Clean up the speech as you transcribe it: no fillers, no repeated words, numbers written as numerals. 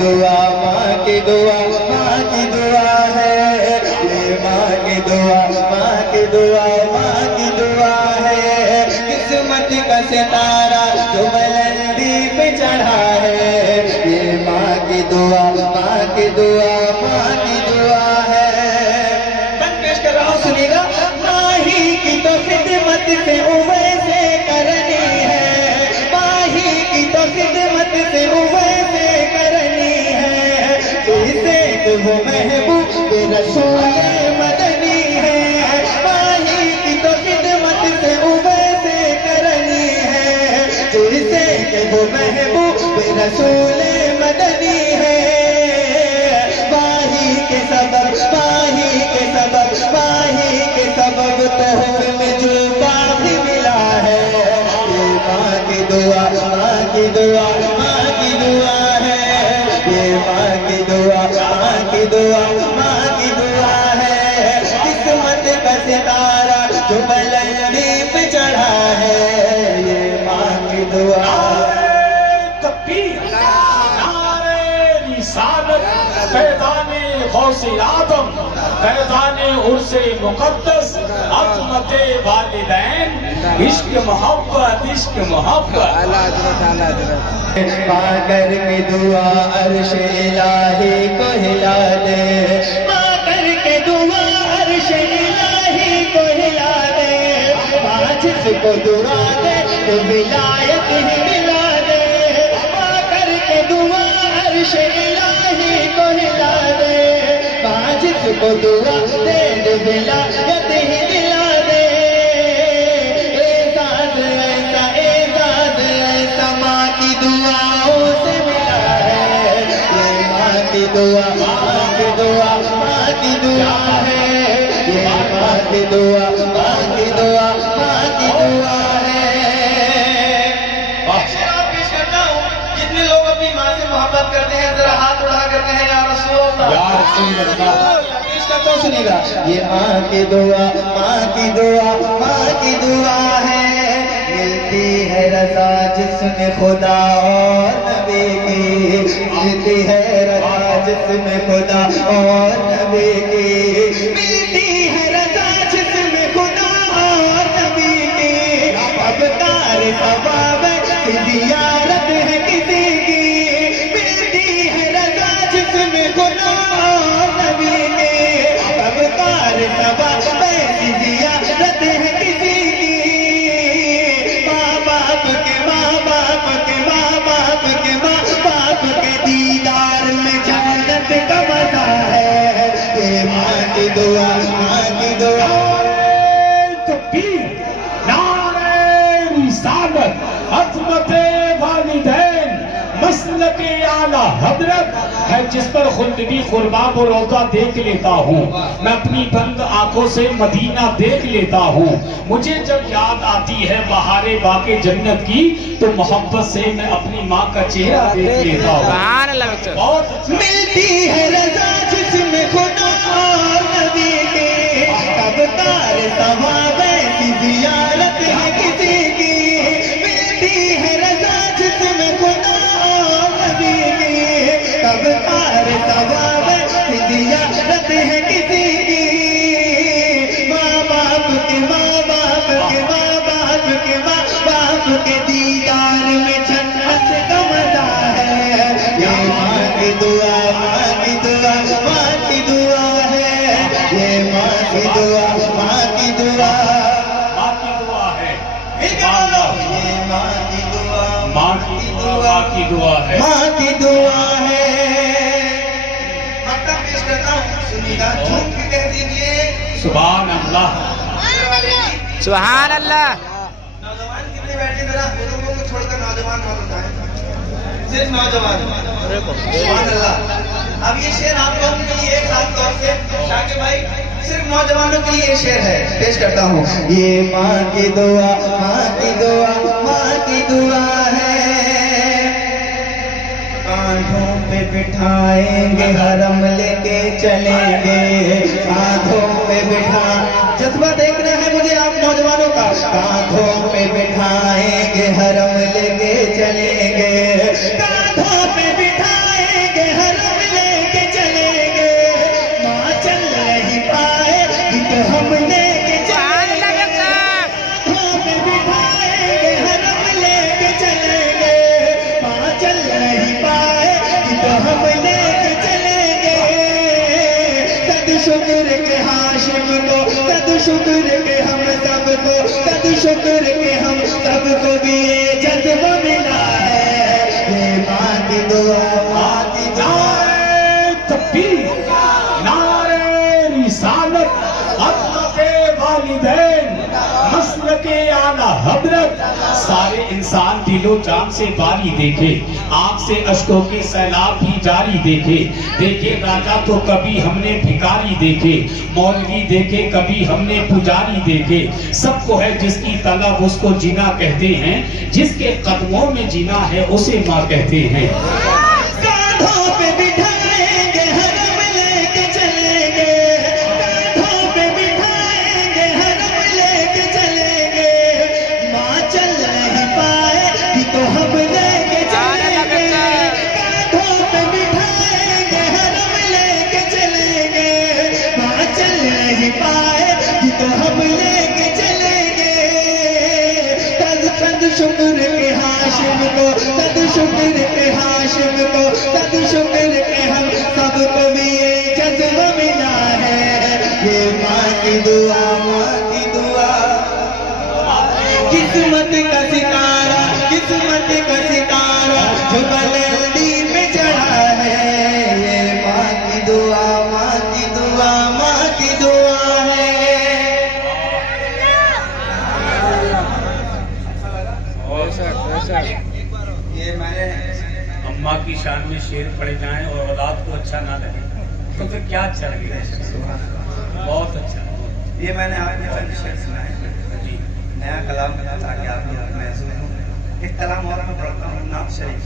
दुआ, माँ की दुआ, माँ की दुआ है ये, माँ की दुआ, माँ की दुआ, माँ की दुआ है। किस्मत का सितारा जो बुलंदी पे चढ़ा है ये माँ की दुआ, माँ की दुआ, माँ की दुआ है। मैं पेश कर रहा हूँ, सुनिएगा। माही की तो खिदमत से उवैसे करनी है, माही की तो खिदमत से उवैसे करनी है, इसे तो वो महबूब रसूल मदनी है। माही की तो खिदमत से उवैसे करनी है, जिसे कि वो महबूब रसूल मदनी है। माही के सबब, माही के सबब, माही के सबब तोहफे में जो भी मिला है ये माँ की दुआ, माँ की दुआ, माँ की दुआ है ये, माँ की दुआ, माँ की दुआ, माँ की दुआ है। किस्मत का सितारा जो बुलंदी पे चढ़ा है ये माँ की दुआ। फैज़ाने गौसे आदम, फैज़ाने उर्से मुक़द्दस, अज़मते वालिदैन, इश्क मोहब्बत, इश्क मोहब्बत। पाकर के दुआ अर्श इलाही को हिला दे, पाकर के दुआ अर्श इलाही को हिला दे, जिसको दुआ दे तो विलायत ही मिला दे। पाकर के दुआ अर्श इलाही को हिला दे, जिसको दुआ दे तो विलायत ही दिला दे। एजाज ऐसा, एजाज ऐसा माँ की दुआओं से मिला है ये माँ की दुआ, माँ की दुआ, माँ की दुआ है ये, माँ की दुआ, माँ की दुआ, माँ की दुआ है। पेश करता हूँ, जितने लोग अपनी माँ से मोहब्बत करते हैं जरा हाथ उठा करते हैं या रसूल अल्लाह। पेश करता हूँ, सुनिएगा। ये माँ की दुआ, माँ की दुआ, माँ की दुआ है, मिलती है रज़ा जिसमें खुदा और नबी की, मिलती है रज़ा जिसमें खुदा और नबी की, मिलती है रज़ा जिसमें खुदा और नबी की। अब तार सवाब ज़ियारत है किसी की, मिलती है रज़ा जिसमें खुदा और नबी की। अब तार सवाब ज़ियारत है किसी की। माँ बाप के, माँ बाप के, माँ बाप के, माँ बाप के दीदार में जन्नत का मजा है ये माँ की दुआ, माँ की दुआ। अज़मते वालिदैन, मसलके आला हज़रत है जिस पर खुद भी क़ुरबान और रोज़ा देख लेता हूँ। मैं अपनी बंद आंखों से मदीना देख लेता हूँ। मुझे जब याद आती है बहारे बाके जन्नत की, तो मोहब्बत से मैं अपनी माँ का चेहरा देख लेता हूँ। बहुत मिलती है रज़ा जिसमें खुदा और नबी के, कब तार सवाब की ज़ियारत है किसी की। मिलती है रज़ा जिसमें खुदा और नबी की, कब तार सवाब की ज़ियारत है किसी की। माँ बाप के, माँ बाप के, माँ बाप के, माँ बाप के दीदार में जन्नत का मजा है ये माँ की दुआ, माँ की दुआ, माँ की दुआ है ये, माँ की दुआ, माँ की दुआ, माँ की दुआ है, ये माँ की दुआ, माँ की दुआ, माँ की दुआ है, माँ की दुआ है। मतलब पेश करता हूँ, सुनिएगा, झूठ भी कह दीजिए सुभान अल्लाह। सुभान अल्लाह। नौजवान कितने बैठे जरा बुजुर्गों को छोड़कर नौजवान मत उठाएं, सिर्फ नौजवान। सुभान अल्लाह। अब ये शेर आप लोगों के लिए एक खास तौर से शाकिर भाई, सिर्फ नौजवानों के लिए ये शेर है, पेश करता हूँ। ये माँ की दुआ, माँ की दुआ, माँ की दुआ है, कांधों पे बिठाएंगे हरम लेके चलेंगे, कांधों पे बिठा, जज्बा देखना है मुझे आप नौजवानों का। कांधों पे बिठाएंगे हरम लेके चलेंगे, कांधों पे बिठाएंगे शुक्र के हाशिम को, कद शुक्र के हम सबको, कद शुक्र के हम सबको भी ये जज्बा मिला है। ये माँ की दुआ, माँ की दुआ। नारे तकबीर, नारे रिसालत, अज़मते वालिदैन, मसलके आला हज़रत। सारे इंसान दिलो जान से बारी देखे, आंख से अश्कों के सैलाब भी जारी देखे। देखे राजा तो कभी हमने भिखारी देखे, मौलवी देखे कभी हमने पुजारी देखे। सबको है जिसकी तलब उसको जीना कहते हैं, जिसके कदमों में जीना है उसे माँ कहते हैं। कांधों पे बिठाएंगे हरम लेके चलेंगे, कांधों पे बिठाएंगे हरम लेके चलेंगे। माँ चल नहीं पाएगी तो हम लेके चलेंगे, कांधों पे बिठाएंगे हरम लेके चलेंगे। माँ चल नहीं पाएगी तो हम लेके चलेंगे। कद शुक्र के हाशिम को, कद शुक्र के हाशिम को, कद शुक्र के हम सबको भी ये जज्बा मिला है। ये माँ की दुआ, माँ की दुआ। किस्मत का सितारा, किस्मत का सितारा जो बुलंदी पे चढ़ा है। ये माँ की दुआ, माँ की दुआ, माँ की दुआ है। ये मैंने अम्मा की शान में शेर पड़े जाएं और औलाद को अच्छा ना लगे तो फिर क्या अच्छा लगेगा। बहुत अच्छा। ये मैंने आपने चंद शेर सुनाए जी, नया कलाम ताकि आप लोग महसूस हो। एक कलाम और मैं पढ़ता हूँ, नाम शरीफ।